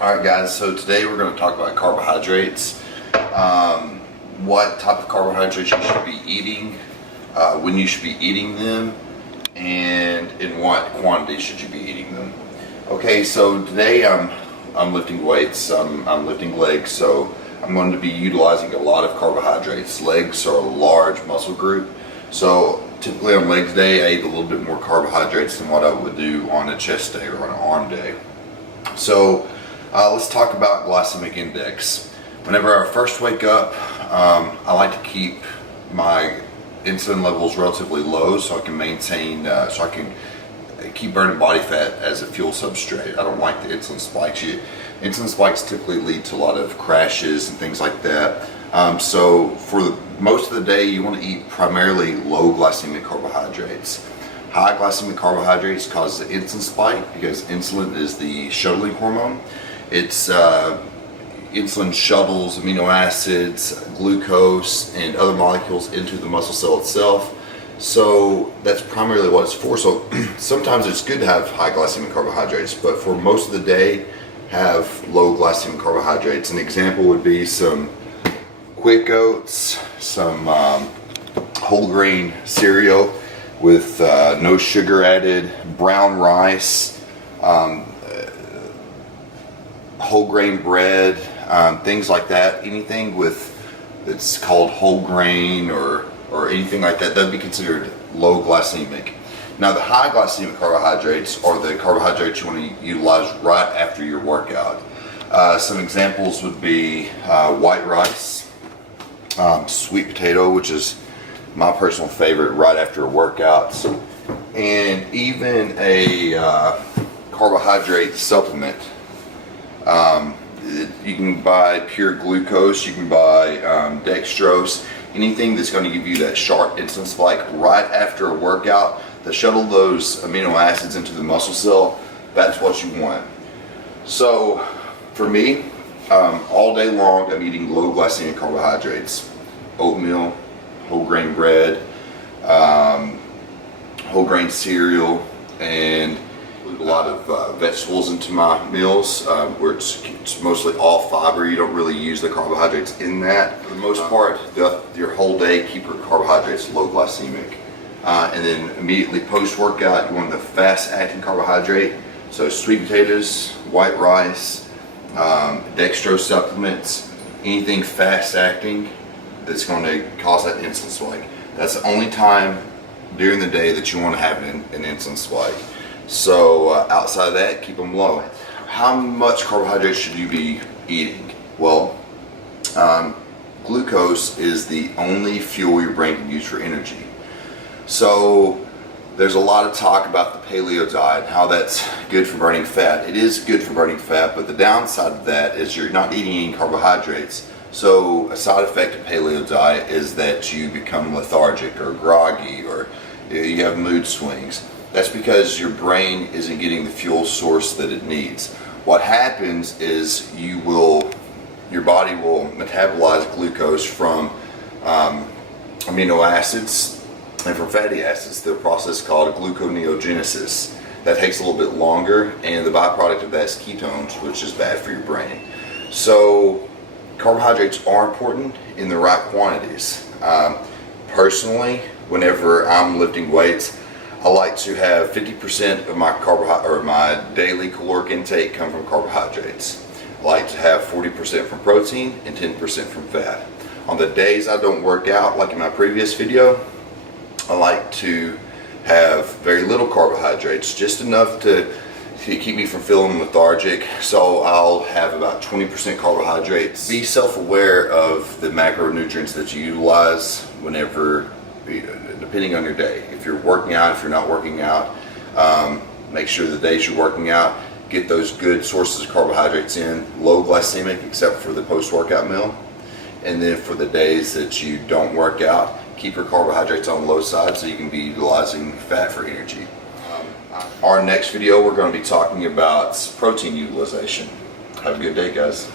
Alright guys, so today we're going to talk about carbohydrates, what type of carbohydrates you should be eating, when you should be eating them, and in what quantity should you be eating them. Okay, so today I'm lifting weights, I'm lifting legs, so I'm going to be utilizing a lot of carbohydrates. Legs are a large muscle group, so typically on legs day I eat a little bit more carbohydrates than what I would do on a chest day or on an arm day. So let's talk about glycemic index. Whenever I first wake up, I like to keep my insulin levels relatively low so I can maintain, so I can keep burning body fat as a fuel substrate. I don't like the insulin spikes. Insulin spikes typically lead to a lot of crashes and things like that. So for most of the day, you want to eat primarily low glycemic carbohydrates. High glycemic carbohydrates cause the insulin spike because insulin is the shuttling hormone. It's insulin shuttles amino acids, glucose, and other molecules into the muscle cell itself. So that's primarily what it's for. So sometimes it's good to have high glycemic carbohydrates, but for most of the day, have low glycemic carbohydrates. An example would be some quick oats, some whole grain cereal with no sugar added, brown rice, whole grain bread, things like that. Anything that's called whole grain or anything like that, that'd be considered low glycemic. Now the high glycemic carbohydrates are the carbohydrates you want to utilize right after your workout. Some examples would be white rice, sweet potato, which is my personal favorite right after a workout, and even a carbohydrate supplement. You can buy pure glucose, you can buy dextrose, anything that's going to give you that sharp insulin spike right after a workout to shuttle those amino acids into the muscle cell. That's what you want. So for me, all day long I'm eating low glycemic carbohydrates. Oatmeal, whole grain bread, whole grain cereal, and a lot of vegetables into my meals, where it's mostly all fiber. You don't really use the carbohydrates in that. For the most part, your whole day, keep your carbohydrates low glycemic. And then immediately post-workout, you want the fast-acting carbohydrate. So sweet potatoes, white rice, dextrose supplements, anything fast-acting that's going to cause that insulin spike. That's the only time during the day that you want to have an insulin spike. So outside of that, keep them low. How much carbohydrates should you be eating? Well, glucose is the only fuel your brain can use for energy. So there's a lot of talk about the paleo diet, how that's good for burning fat. It is good for burning fat, but the downside of that is you're not eating any carbohydrates. So a side effect of paleo diet is that you become lethargic or groggy, or you have mood swings. That's because your brain isn't getting the fuel source that it needs. What happens is your body will metabolize glucose from amino acids and from fatty acids through a process called gluconeogenesis. That takes a little bit longer, and the byproduct of that is ketones, which is bad for your brain. So carbohydrates are important in the right quantities. Personally, whenever I'm lifting weights, I like to have 50% of my daily caloric intake come from carbohydrates. I like to have 40% from protein and 10% from fat. On the days I don't work out, like in my previous video, I like to have very little carbohydrates, just enough to keep me from feeling lethargic. So I'll have about 20% carbohydrates. Be self-aware of the macronutrients that you utilize whenever, depending on your day. If you're working out, if you're not working out, make sure the days you're working out, get those good sources of carbohydrates in, low glycemic except for the post-workout meal. And then for the days that you don't work out, keep your carbohydrates on the low side so you can be utilizing fat for energy. Our next video, we're going to be talking about protein utilization. Have a good day, guys.